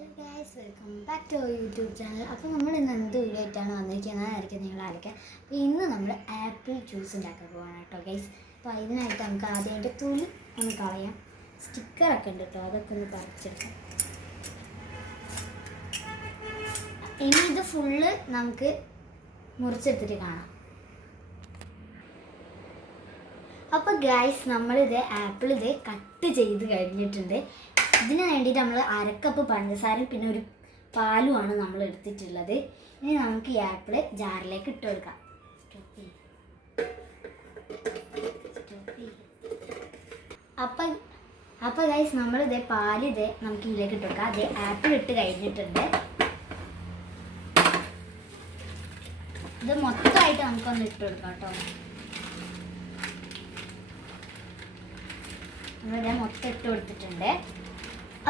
Hello guys, welcome back to our YouTube channel. അപ്പോൾ നമ്മൾ ഇന്ന് എന്ത് വീഡിയോ ആയിട്ടാണ് വന്നിരിക്കുന്നതായിരിക്കും നിങ്ങൾ ആയിരിക്കാം. അപ്പോൾ ഇന്ന് നമ്മൾ ആപ്പിൾ ജ്യൂസ് ഉണ്ടാക്കാൻ പോവാണ് കേട്ടോ ഗൈസ്. അപ്പോൾ അതിനായിട്ട് നമുക്ക് ആദ്യം അതിൻ്റെ തൊലി ഒന്ന് കളയാം. സ്റ്റിക്കറൊക്കെ ഉണ്ട് കേട്ടോ, അതൊക്കെ ഒന്ന് പറിച്ചെടുക്കാം. ഇനി ഇത് ഫുള്ള് നമുക്ക് മുറിച്ചെടുത്തിട്ട് കാണാം. അപ്പോൾ ഗൈസ്, നമ്മളിത് ആപ്പിൾ കട്ട് ചെയ്ത് കഴിഞ്ഞിട്ടുണ്ട്. ഇതിന് വേണ്ടിയിട്ട് നമ്മൾ അരക്കപ്പ് പഞ്ചസാരയും പിന്നെ ഒരു പാലുമാണ് നമ്മൾ എടുത്തിട്ടുള്ളത്. ഇനി നമുക്ക് ഈ ആപ്പിൾ ജാറിലേക്ക് ഇട്ട് കൊടുക്കാം. അപ്പോൾ ഗൈസ്, നമ്മളിത് പാല് നമുക്ക് ഇതിലേക്ക് ഇട്ട് കൊടുക്കാം. ആപ്പിൾ ഇട്ട് കഴിഞ്ഞിട്ടുണ്ട്. ഇത് മൊത്തമായിട്ട് നമുക്കൊന്ന് ഇട്ട് കൊടുക്കാം കേട്ടോ. നമ്മളിത് മൊത്തം ഇട്ട് കൊടുത്തിട്ടുണ്ട്.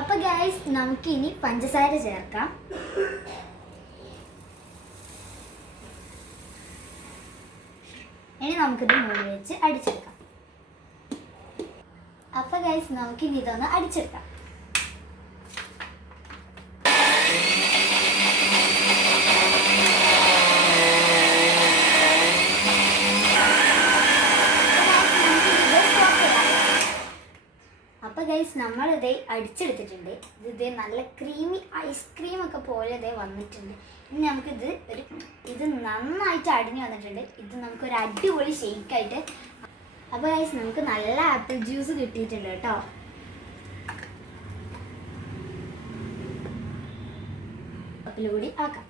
അപ്പോൾ ഗൈസ്, നമുക്കിനി പഞ്ചസാര ചേർക്കാം. ഇനി നമുക്കിത് മൂടി വെച്ച് അടിച്ചെടുക്കാം. അപ്പോൾ ഗൈസ്, നമുക്കിനി ഇതൊന്ന് അടിച്ചെടുക്കാം. അപ്പോൾ ഗൈസ്, നമ്മളിത് അടിച്ചെടുത്തിട്ടുണ്ട്. ഇത് നല്ല ക്രീമി ഐസ്ക്രീം ഒക്കെ പോലെ വന്നിട്ടുണ്ട്. ഇനി ഇത് നന്നായിട്ട് അടിഞ്ഞു വന്നിട്ടുണ്ട്. ഇത് നമുക്കൊരു അടിപൊളി ഷേക്കായിട്ട്. അപ്പോൾ ഗൈസ്, നമുക്ക് നല്ല ആപ്പിൾ ജ്യൂസ് കിട്ടിയിട്ടുണ്ട് കേട്ടോ. കപ്പിലൂടി ആക്കാം.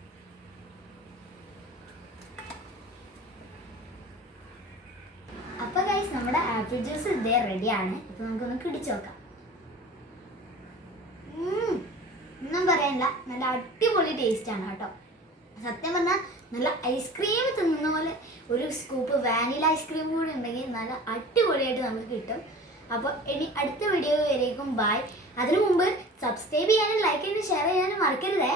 അപ്പോൾ ഗൈസ്, നമ്മുടെ ആപ്പിൾ ജ്യൂസ് റെഡിയാണ്. അപ്പോൾ നമുക്കൊന്ന് കുടിച്ചു നോക്കാം. ഒന്നും പറയാനില്ല, നല്ല അടിപൊളി ടേസ്റ്റാണ് കേട്ടോ. സത്യം പറഞ്ഞാൽ നല്ല ഐസ്ക്രീം തിന്നുന്ന പോലെ ഒരു സ്കൂപ്പ് വാനില ഐസ്ക്രീം കൂടി ഉണ്ടെങ്കിൽ നല്ല അടിപൊളിയായിട്ട് നമുക്ക് കിട്ടും. അപ്പോൾ ഇനി അടുത്ത വീഡിയോ വരേക്കും ബൈ. അതിനു മുമ്പ് സബ്സ്ക്രൈബ് ചെയ്യാനും ലൈക്ക് ചെയ്യാനും ഷെയർ ചെയ്യാനും മറക്കരുതേ.